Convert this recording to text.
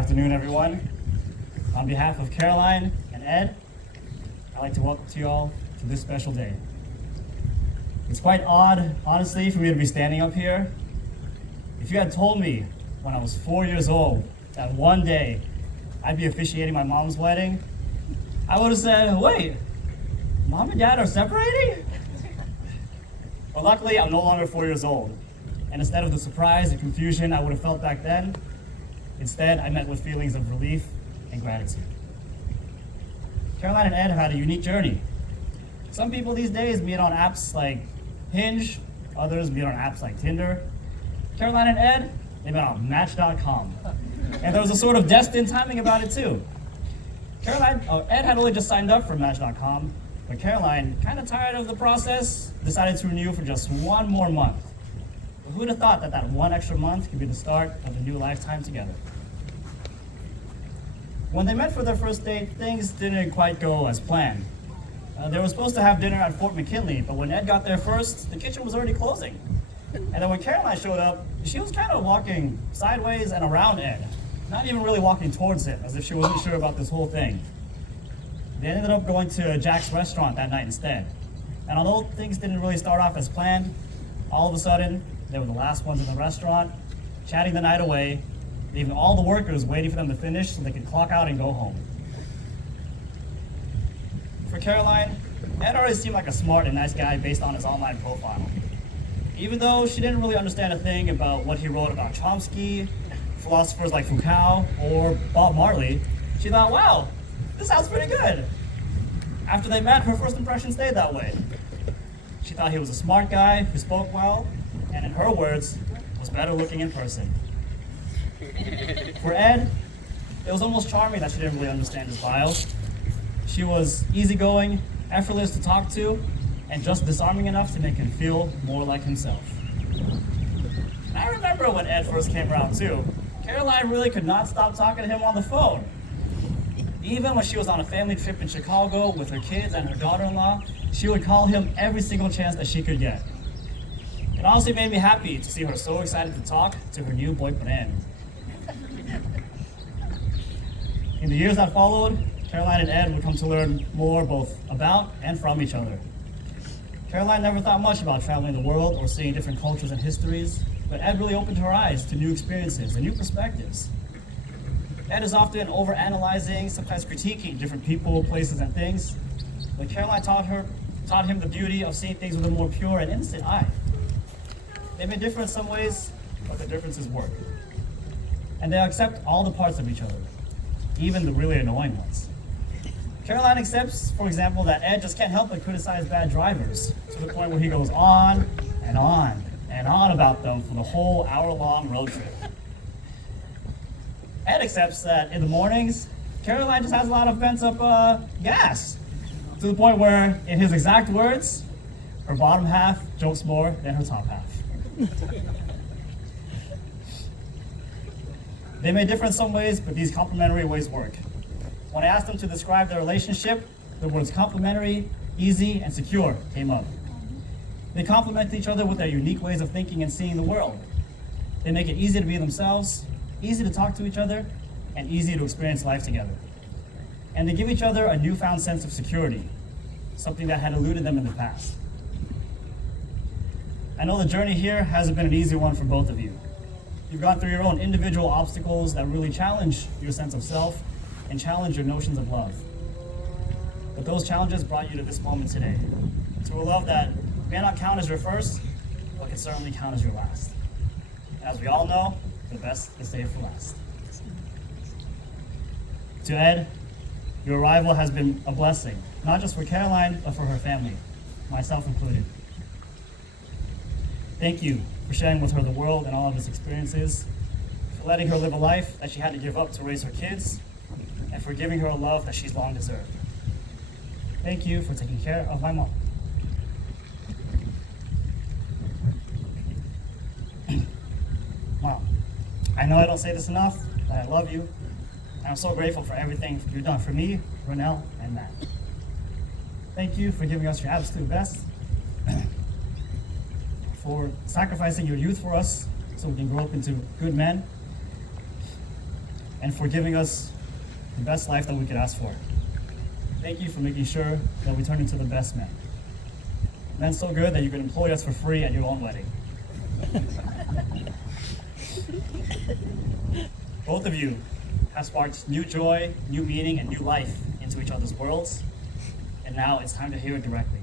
afternoon, everyone. On behalf of Caroline and Ed, I'd like to welcome you all to this special day. It's quite odd, honestly, for me to be standing up here. If you had told me when I was 4 years old that one day I'd be officiating my mom's wedding, I would have said, wait, mom and dad are separating? But luckily, I'm no longer 4 years old. And instead of the surprise and confusion I would have felt back then, instead I met with feelings of relief and gratitude. Caroline and Ed have had a unique journey. Some people these days meet on apps like Hinge, others meet on apps like Tinder. Caroline and Ed, they met on Match.com. And there was a sort of destined timing about it too. Ed had only just signed up for Match.com, but Caroline, kind of tired of the process, decided to renew for just one more month. But who would have thought that one extra month could be the start of a new lifetime together? When they met for their first date, things didn't quite go as planned. They were supposed to have dinner at Fort McKinley, but when Ed got there first, the kitchen was already closing. And then when Caroline showed up, she was kind of walking sideways and around Ed, not even really walking towards him, as if she wasn't sure about this whole thing. They ended up going to Jack's restaurant that night instead. And although things didn't really start off as planned, all of a sudden, they were the last ones in the restaurant, chatting the night away, leaving all the workers waiting for them to finish so they could clock out and go home. For Caroline, Ed already seemed like a smart and nice guy based on his online profile. Even though she didn't really understand a thing about what he wrote about Chomsky, philosophers like Foucault, or Bob Marley, she thought, wow, this sounds pretty good. After they met, her first impression stayed that way. She thought he was a smart guy who spoke well, and in her words, was better looking in person. For Ed, it was almost charming that she didn't really understand his bio. She was easygoing, effortless to talk to, and just disarming enough to make him feel more like himself. And I remember when Ed first came around too. Caroline really could not stop talking to him on the phone. Even when she was on a family trip in Chicago with her kids and her daughter-in-law, she would call him every single chance that she could get. It honestly made me happy to see her so excited to talk to her new boyfriend. In the years that followed, Caroline and Ed would come to learn more both about and from each other. Caroline never thought much about traveling the world or seeing different cultures and histories, but Ed really opened her eyes to new experiences and new perspectives. Ed is often overanalyzing, sometimes critiquing different people, places, and things, but Caroline taught him the beauty of seeing things with a more pure and innocent eye. They may differ in some ways, but the differences work. And they accept all the parts of each other, even the really annoying ones. Caroline accepts, for example, that Ed just can't help but criticize bad drivers, to the point where he goes on and on and on about them for the whole hour-long road trip. Ed accepts that in the mornings, Caroline just has a lot of pent-up gas, to the point where, in his exact words, her bottom half jokes more than her top half. They may differ in some ways, but these complementary ways work. When I asked them to describe their relationship, the words complementary, easy, and secure came up. They complement each other with their unique ways of thinking and seeing the world. They make it easy to be themselves, easy to talk to each other, and easy to experience life together. And they give each other a newfound sense of security, something that had eluded them in the past. I know the journey here hasn't been an easy one for both of you. You've gone through your own individual obstacles that really challenge your sense of self and challenge your notions of love. But those challenges brought you to this moment today, to a love that may not count as your first, but can certainly count as your last. And as we all know, the best is saved for last. To Ed, your arrival has been a blessing, not just for Caroline, but for her family, myself included. Thank you for sharing with her the world and all of its experiences, for letting her live a life that she had to give up to raise her kids, and for giving her a love that she's long deserved. Thank you for taking care of my mom. Wow. I know I don't say this enough, but I love you. And I'm so grateful for everything you've done for me, Ronell, and Matt. Thank you for giving us your absolute best, for sacrificing your youth for us so we can grow up into good men. and for giving us the best life that we could ask for. Thank you for making sure that we turn into the best men. Men so good that you can employ us for free at your own wedding. Both of you have sparked new joy, new meaning, and new life into each other's worlds, and now it's time to hear it directly.